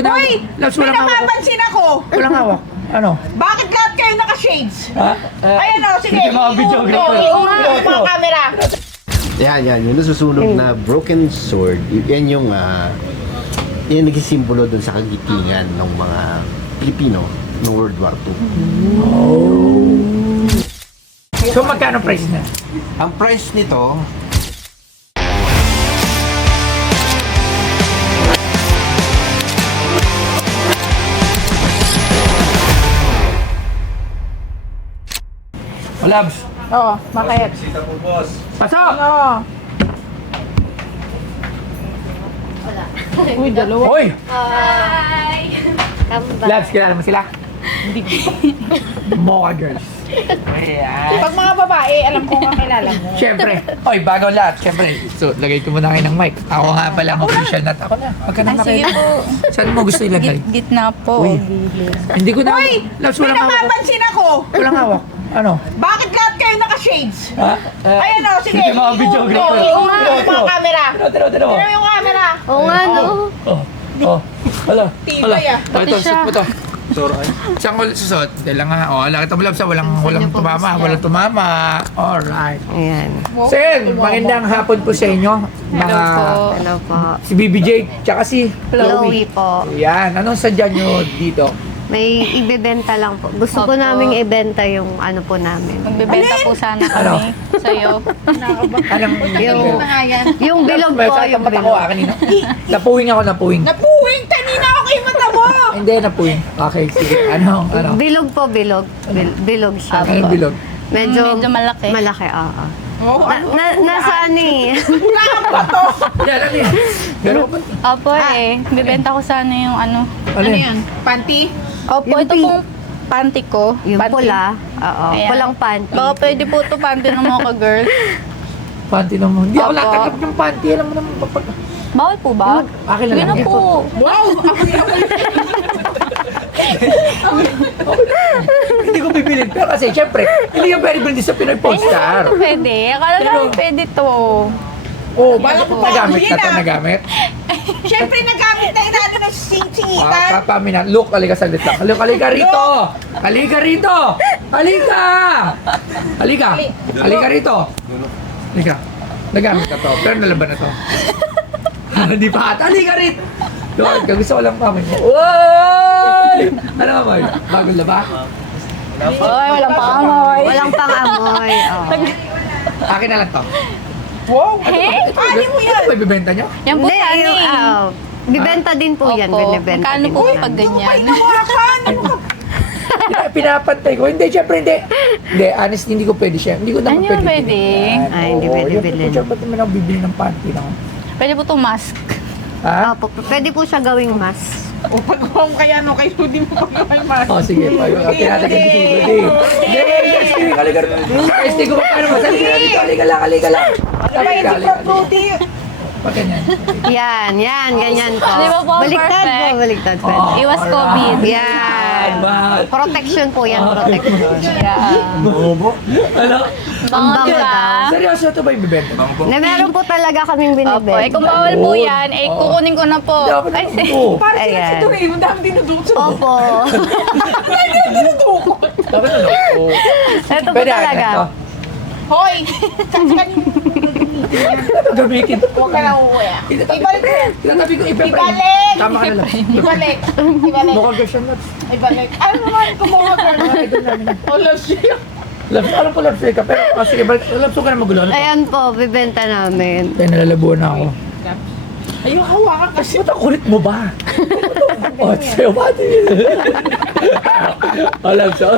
ko na. Hoy! Labs, May walang hawak. napapansin ako. Walang hawak. Ano? Bakit lahat kayo naka-shades? Ha? Ayan o, sige. Yung mga videographer. Yung mga camera. Yan. Yung nasusunog na broken sword, yan yung nagsisimbolo dun sa kagitingan ng mga Pilipino noong World War II. So, magkano price na? Ang price nito, O, Labs. Oo, bakit? Pasok! Ano? Uy, dalawa. Hoy! Hi! Labs, kilala mo sila? Hindi. Mocha Girls. Ayan. Pag mga babae, alam ko kakilala mo. Siyempre. Oy, bago lahat. Siyempre. So, lagay ko muna kayo ng mic. Ako nga pala ang official na. Ako na. Huwag ka na Sige makinig. po. Saan mo gusto ilagay? Gitna po. Uy. Hindi ko na. Hoy! Labs, May walang hawak. napapansin ako. Walang hawak. Ano? Bakit lahat kayo naka-shades? Ha? Ayan o, sige. Yung mga videographer. Yung mga camera. Tira mo. Pero yung camera. Oo nga, no? Oh. Hala. Tibay, ah. Ito, suot mo to. Saan ko susot? Hindi lang nga. Oh, alam kita mo Labs, walang tumama. Walang tumama. Alright. Ayan. Sen, magandang hapon po sa inyo. Mga Hello po. si BBJ, tsaka si Chloe po. Yan, anong sadya nyo dito? May ibebenta lang po. Gusto po naming ibenta yung ano po namin. Magbebenta po sana Ano? kami sa'yo. Anong Yung bilog May po, sakit yung ang mata ko bilog. kanina. Napuwing ako, napuwing. Napuwing! Kanina ako kay mata mo! Hindi, napuwing. Okay, sige. Ano? Bilog po, bilog. Bilog siya. Anong bilog? Medyo Medyo malaki. Malaki, oo. Oo, Nasa ano eh. Yan, ano yan? Pero, Opo bibenta ko sana yung ano. ano Ano yan? yan? Panty? Opo, Yung ito pong panty ko. Yung Panty. pula. Oo, Ayan. pulang panty. Baka pwede po ito panty ng mga girl. Panty naman. Hindi ako Opo. latanggap ng panty. Alam mo naman kapag... Bawal po ba? Akin na Hindi lang. na po. Wow! Hindi ko bibilin. Pero kasi, syempre, hindi yung very branded sa Pinoy Pawn Star. Pwede. Akala Pero- namin pwede to. Oh, Bala ko nagamit yan, na to, ah. nagamit. Siyempre, nagamit na inano ng sing-singitan. Papaminan. Look, halika saglit lang. Look, halika rito! Halika rito! Halika! Halika! Halika rito! Halika. Nagamit na to. Pero nalaban na to. Hindi pa ata. Halika rito! Lord, gusto ko lang pamoy mo. Uy! Ano amoy? Bagong laba? Ay, walang pangamoy. Walang pang-amoy. Oo. Akin na lang to. Wow! Eh? Paano mo yan? Ano ba ibibenta nyo? Yan po Hindi, sana yung, eh. bibenta din po yan. Opo. Binibenta Magkano din. po pag ganyan? Pinapantay ko. Hindi, syempre hindi. Hindi, honest, hindi ko pwede siya. Hindi ko naman Ano pwede. pwede? bilhin. Ay, hindi Oo, pwede yun, bilhin. Siyempre, ba't naman ako bibili ng panty lang? Pwede po itong mask. Ha? Opo, pwede po siya gawing mas. O pag-home kaya no, kay Rudy mo pag-malmas. Oh, sige. Pinatagin ko si Rudy. Hindi, Steve, halika rin. Steve, kung paano mas. Halika lang. Sabay, Halika, di pa Rudy. Pag ganyan. Yan, ganyan po. Di ba po, Baliktad perfect? po, baliktad. Oh, Pwede. Iwas alright. COVID. Yan. Bad. Protection po yan, protection. Yeah. Bobo. Ano? Ang bango daw. Seryoso ito ba yung bibenta? Na meron po talaga kaming Opo, binibenta. kung bawal po yan, Oo. kukunin ko na po. Hindi ako Ay, naman. Para sila si Ayan. Doreen, ang dami dinudukso. Opo. Dapat ano? Oo. Ito po Pwede, talaga. ito. Hoy! Kasi kanina, Ito gamitin. huwag ka na uuwi. Ibalik mo yan. Tinatabi ko ipe-frame. Ibalik! Tama ka na lang. Ibalik! Ibalik! Mukhang version nuts. Ibalik! Ano naman, kumuha ka na. Wala siya. Alam ko love ka, pero sige, love ka na magulo. Ano to? Ayan po, bibenta namin. Kaya nalalabuan na ako. Ayun, hawakan kasi. Ba't ang kulit mo ba? Oh, sa'yo ba? Alam siya.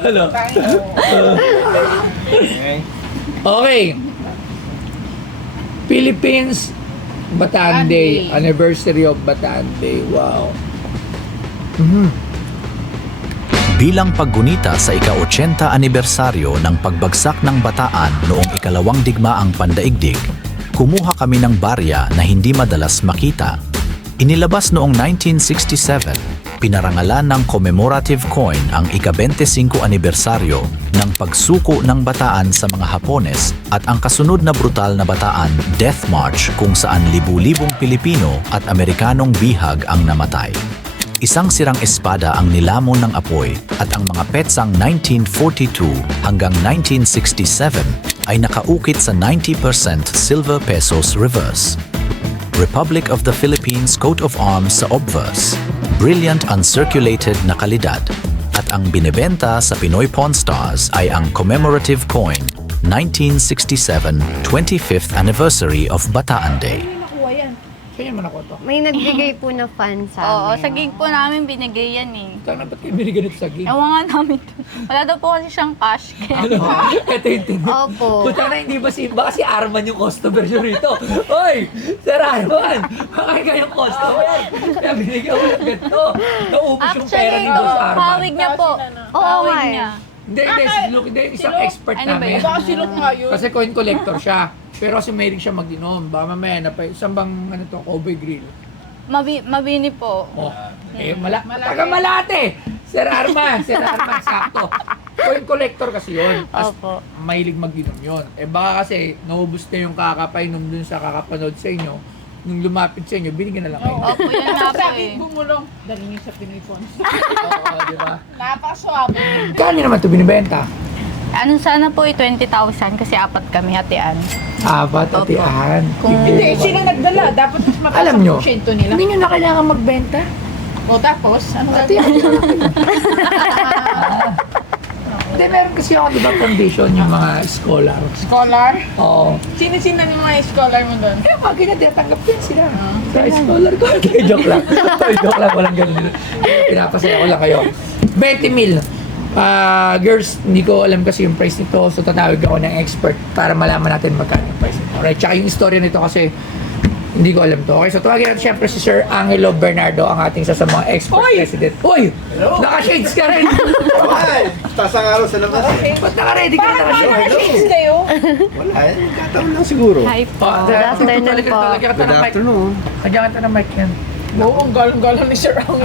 Ano? Okay. Philippines Bataan Day. Anniversary of Bataan Day. Wow. Bilang paggunita sa ika-80 anibersaryo ng pagbagsak ng Bataan noong ikalawang digmaang pandaigdig, kumuha kami ng barya na hindi madalas makita. Inilabas noong 1967 Pinarangalan ng commemorative coin ang ika-25 anibersaryo ng pagsuko ng Bataan sa mga Hapones at ang kasunod na brutal na Bataan Death March kung saan libu-libong Pilipino at Amerikanong bihag ang namatay. Isang sirang espada ang nilamon ng apoy at ang mga petsang 1942 hanggang 1967 ay nakaukit sa 90% silver pesos reverse. Republic of the Philippines coat of arms sa obverse, brilliant uncirculated na kalidad, at ang binebenta sa Pinoy Pawn Stars ay ang commemorative coin 1967 25th anniversary of Bataan Day. Kaya man ako to. May nagbigay po na fan sa Oo, amin. sa gig po namin binigay yan eh. Sana ba't kayo binigyan ito sa gig? Ewan nga namin. Wala daw po kasi siyang cash. Ano? Ito yung tingin. Opo. Puta na, hindi ba baka si Arman yung customer nyo rito? Hoy! Sir Arman! Baka kayong customer! Kaya binigyan ko ng ganito. Naubos yung pera Actually, ni Boss Arman. hawig niya po. Oo, Hawig nga eh. niya. Hindi, look, isang expert Ano ba namin. yun? Baka silok nga yun. Kasi coin collector siya. Pero kasi mahilig siya mag-inom. Baka mamaya na pa, isang bang ano to, Cowboy Grill. Mabini po. Oh, taga Malate! Sir Arman, sakto. Coin collector kasi yun. Opo. Mahilig mag-inom yun. Baka kasi naubos na yung kakapainom dun sa kakapanood sa inyo. Nung lumapit sa inyo, binigyan na lang kayo. Opo, yan nga po Sabi, eh. bumulong. Dali niyo sa Pinoy Pawn. Oo, di ba? Napakaswabe. Kano naman ito binibenta? Ano sana po 20,000 kasi apat kami hatian. Apat atihan. Hindi, sila nagdala. Dapat mas mataas Alam ang nyo, porsyento nila. hindi nyo na kailangan magbenta. O tapos, ano Atihan nyo na kayo. Hindi, meron kasi ako, di ba, foundation yung mga scholar. Scholar? Oo. Sino-sino yung mga scholar mo doon? Eh, mga ganyan, tinatanggap din sila. Sa scholar ko. Okay, joke lang. Joke lang, walang ganun. Pinapasaya ko lang kayo. 20 mil. Girls, hindi ko alam kasi yung price nito. So, tatawag ako ng expert para malaman natin magkano yung price nito. Alright, tsaka yung istorya nito kasi hindi ko alam to. Okay, so tawagin natin siyempre si Sir Angelo Bernardo, ang ating isa sa mga expert president. Uy! Naka-shades ka rin! Ay, tasang araw sa labas eh. Ba't naka-ready ka na naka-shades? Shades kayo? Wala, kataon lang siguro. Hi po. Good afternoon po. Good afternoon. Lagyan ka ng mic yan. Oo, ang galang-galang ni Sir Ang.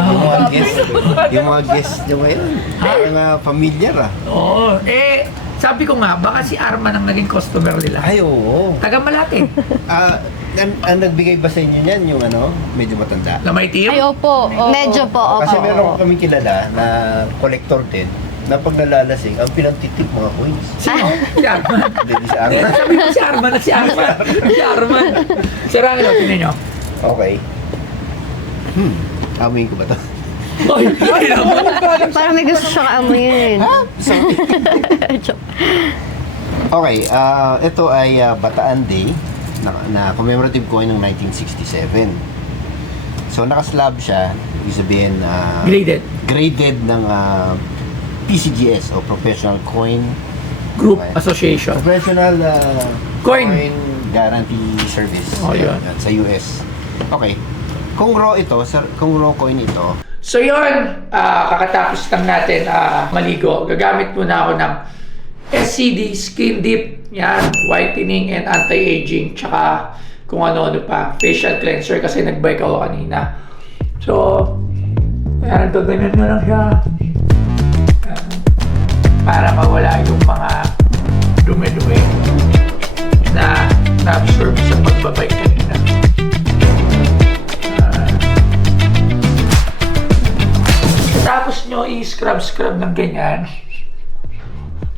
Yung mga guests nyo ngayon, mga familiar ah. Oo. Sabi ko nga, baka si Arman ang naging customer nila. Ay, oo. Taga Malate. Ang nagbigay ba sa inyo niyan, yung ano, medyo matanda? Na may team? Ay, opo. opo. Medyo po, Kasi opo. meron ko kaming kilala na collector din, na pag nalalasing, ang pinagtitik mga coins. Sino? Si Arman. Hindi si Arman. Sabi ko si Arman at si Arman. Si Arman. Sir Angelo, tingnan nyo. Okay. Amoyin ko ba ito? Oy, ay naman. Parang may gusto siya kaamuyin. Joke. Okay, ito ay Bataan Day na commemorative coin ng 1967. So nakaslab siya, ibig sabihin Graded. ng PCGS o Professional Coin Group Association. Professional Coin. Guarantee Service Oh, yun. sa US. Okay. Kung raw coin ito, So yun, kakatapos lang natin maligo. Gagamit muna ako ng SCD Skin Deep. Yan, whitening and anti-aging. Tsaka kung ano-ano pa. Facial cleanser kasi nag-bike ako kanina. So, yan, ganyan na lang siya. Yan. Para mawala yung mga dumi-dumi na na-absorb sa pagbabike kanina. Tapos nyo i-scrub ng ganyan.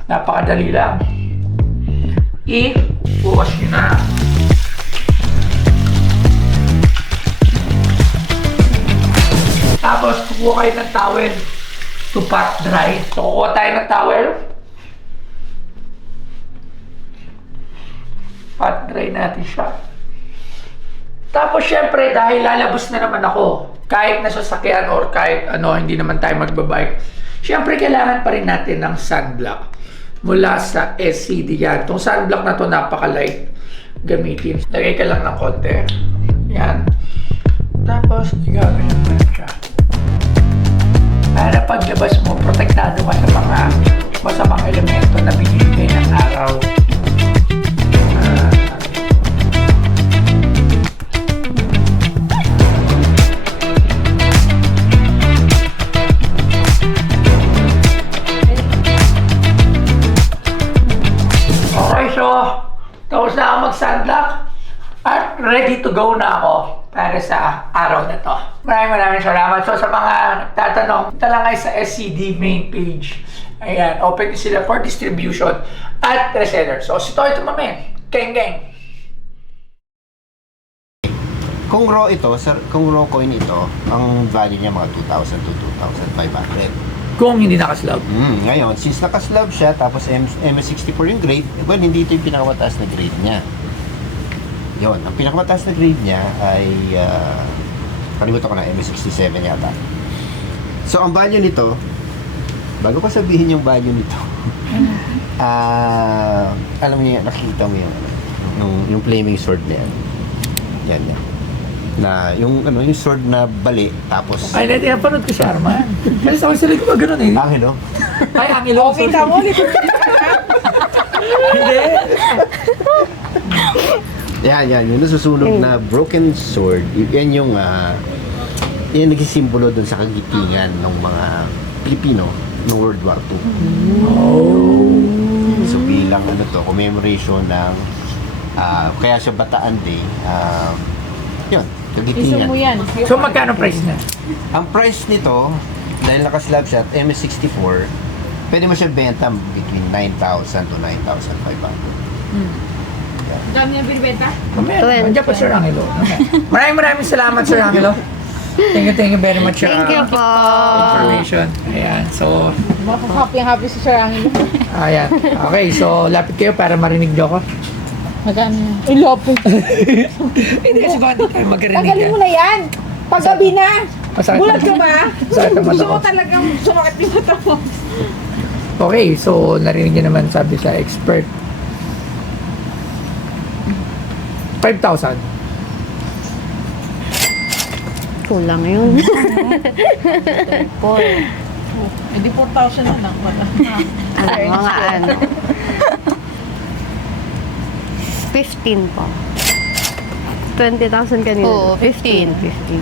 Napakadali lang. I-wash nyo na. Tapos kukuha kayo ng towel to pat dry. So kukuha tayo ng towel. Pat dry natin siya. Tapos syempre dahil lalabas na naman ako, kahit nasa sasakyan or kahit ano, hindi naman tayo magbabike, syempre kailangan pa rin natin ng sunblock mula sa SCD yan. Itong sunblock na to napaka-light gamitin. Lagay ka lang ng konti. Yan. Tapos, gagawin mo lang siya. Para paglabas mo, protektado ka sa mga masamang elemento na binibigay ng araw. ready to go na ako para sa araw na to. Maraming salamat. So sa mga nagtatanong, ito lang ay sa SCD main page. Ayan, open sila for distribution at reseller. So si Toy Tumamen, geng. Kung raw coin ito, ang value niya mga 2,000 to 2,500. Kung hindi nakaslab. Ngayon, since nakaslab siya, tapos MS64 yung grade, well, hindi ito yung pinakamataas na grade niya. Yun, ang pinakamataas na grade niya ay, kalimutan ko na, MS67 yata. So, ang value nito, bago ko sabihin yung value nito, alam niyo, nakikita mo yung flaming sword na yan. Yan. Na yung sword na bali tapos Ay, napanood ko si Arman. Kasi sa sila ko ba ganun eh? Angelo. Ay, Angelo. Okay, tamo. Hindi. Yan. Yung nasusunog na broken sword, yan yung yan nagsisimbolo dun sa kagitingan ng mga Pilipino ng World War II. So bilang commemoration ng kaya siya Bataan Day, yun, kagitingan. Iso mo yan. So magkano price na? Ang price nito, dahil nakaslab siya at MS64, pwede mo siya benta between 9,000 to 9,500. Dami niya binibenta? Mamaya, nandiyan pa Sir Angelo. Maraming salamat Sir Angelo. Thank you very much. Thank you po. Information. Ayan, so, Happy si Sir Angelo. ayan. Okay, so lapit kayo para marinig nyo ako. Magkano yan? Ilopo. Hindi kasi baka di tayo magkarinig Tagalin yan. mo na yan. Paggabi na. Masakit Bulat ka na- ba? Masakit ang mata Gusto ko. mo talagang sumakit yung mata mo. Okay, so narinig nyo naman sabi sa expert. 5,000. Kulang yun. Hindi 4,000 na lang. Mga 15 po. 20,000 kanina. Oo, 15. 15.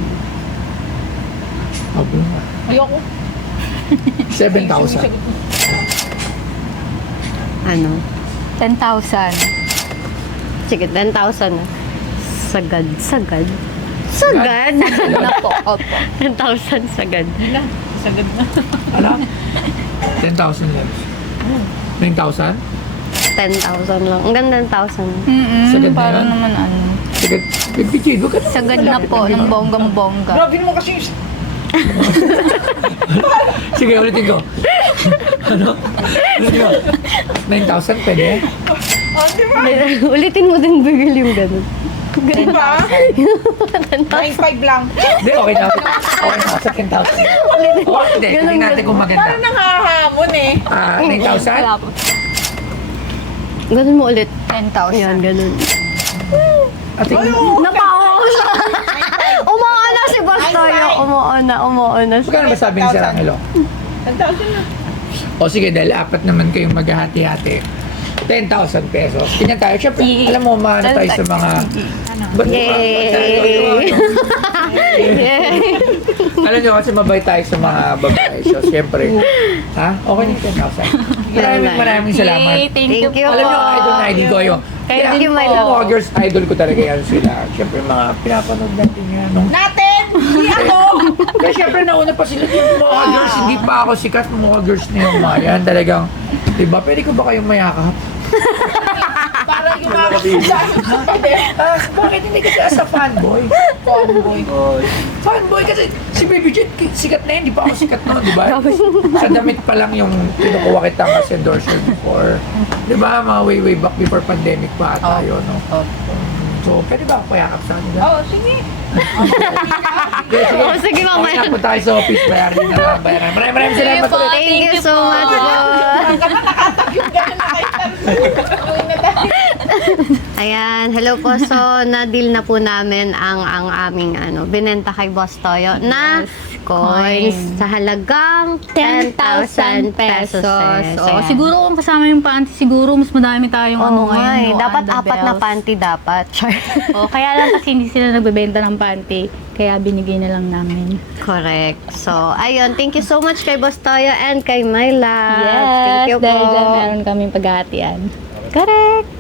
Ayoko. 7,000. Ano? 10,000. Sige, 10,000 na. Sagad. Sagad? Na po, opo. 10,000 sagad. Wala. Sagad na. Alam? 10,000 lang. 9,000? 10,000 lang. Ang ganda 10,000. Sagad na Para yan? naman ano. Sagad. Bigbichid, huwag ka na. Sagad na po, ng bonggang-bongga. Grabe naman kasi yung... Sige, ulitin ko. Ano? Ulitin ko. 9,000 pwede? Oh, di ba? Ulitin mo din bigil yung ganun. Di ba? 9,500 lang. Hindi, okay na. Okay na, sa 10,000. Hindi, hindi natin kung maganda. Parang nanghahamon eh. 9,000? Wala po. Ganun mo ulit. 10,000. Ayan, ganun. Ate, Napahaw siya. Umuuna si Bastoyo. Umuuna. magkano ba sabi ni Sir Angelo? 10,000 na. O sige, dahil apat naman kayong maghahati-hati. 10,000 pesos. Ganyan tayo. Siyempre, alam mo, maano tayo sa mga... Yay! Alam nyo, kasi mabay tayo sa mga babae. So, siyempre, ha? Okay na yung 10,000. Maraming salamat. Yay, thank you Thank you po. Alam nyo, idol na idol ko yun. Thank you, my Mga love. girls, idol ko talaga yan sila. Siyempre, mga pinapanood natin yan. Nung... Natin! Hindi ako! Kaya siyempre, nauna pa sila yung mga girls. Hindi pa ako sikat. Mga girls na yung mga yan. Talagang, diba? Pwede ko ba kayong mayakap? Para yung mga Bakit hindi kasi as a fanboy? Fanboy. Fanboy kasi si Baby Jet, sikat na yun, di pa ako sikat noon, di ba? Sa damit pa lang yung kinukuha kita as endorser before. Di ba, mga way back before pandemic pa tayo, no? So, pwede ba ako payakap sa kanila? Oh, sige. Sige, Oh, sige, mamaya. Okay na po tayo sa office, bayaran na lang, bayaran. Maraming salamat po. ulit. Thank you so much po. Yung gano'n na kayo. Uwi na tayo. Ayan, hello po. So, na-deal na po namin ang aming binenta kay Boss Toyo na coins sa halagang 10,000 pesos. So, Ayan. siguro kung kasama yung panty, siguro mas madami tayong Oo nga ngayon. eh. no, Dapat underbells. 4 na panty dapat. Char. Kaya lang kasi hindi sila nagbebenta ng panty. Kaya binigay na lang namin. Correct. So, ayun. Thank you so much kay Boss Toyo and kay My Love. Yes, Thank you po. dahil dyan meron kaming paghahatian. Correct.